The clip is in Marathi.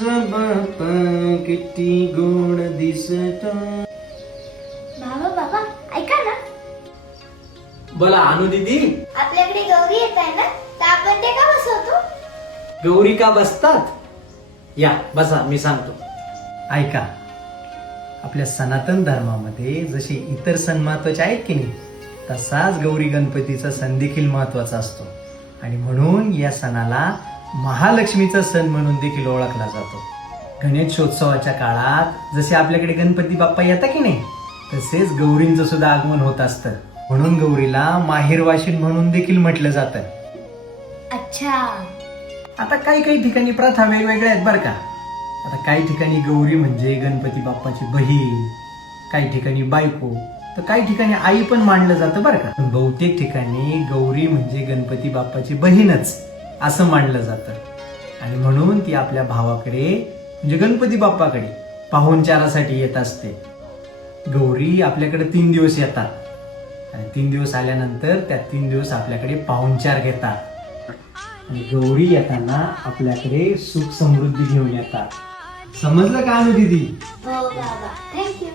माझा बाप्पा किती गोड दिसतो. बाबा बाबा ऐका ना, बोला अनु दीदी. आपल्याकडे गौरी येत आहे ना, तर आपण ते का बसवतो? गौरी का बसतात? या बसा, मी सांगतो. ऐका, आपल्या सनातन धर्मामध्ये जसे इतर सण महत्वाचे आहेत की नाही, तसाच गौरी गणपतीचा सण देखील महत्वाचा असतो. आणि म्हणून या सणाला महालक्ष्मीचा सण म्हणून देखील ओळखला जातो. गणेशोत्सवाच्या काळात जसे आपल्याकडे गणपती बाप्पा येतात की नाही, तसेच गौरींचं सुद्धा आगमन होत असतं. म्हणून गौरीला माहेरवाशीण म्हणून देखील म्हटलं जातं. अच्छा, आता काही काही ठिकाणी प्रथा वेगवेगळ्या आहेत बरं का. आता काही ठिकाणी गौरी म्हणजे गणपती बाप्पाची बहीण, काही ठिकाणी बायको, तर काही ठिकाणी आई पण मानलं जातं बरं का. पण बहुतेक ठिकाणी गौरी म्हणजे गणपती बाप्पाची बहीणच असं मानलं जातं. आणि म्हणून ती आपल्या भावाकडे म्हणजे गणपती बाप्पाकडे पाहुणचारासाठी येत असते. गौरी आपल्याकडे 3 दिवस येतात आणि 3 दिवस आल्यानंतर त्या 3 दिवस आपल्याकडे पाहुणचार घेतात. आणि गौरी येताना आपल्याकडे सुख समृद्धी घेऊन येतात. समजलं का अनु दीदी? हो बाबा, थँक्यू.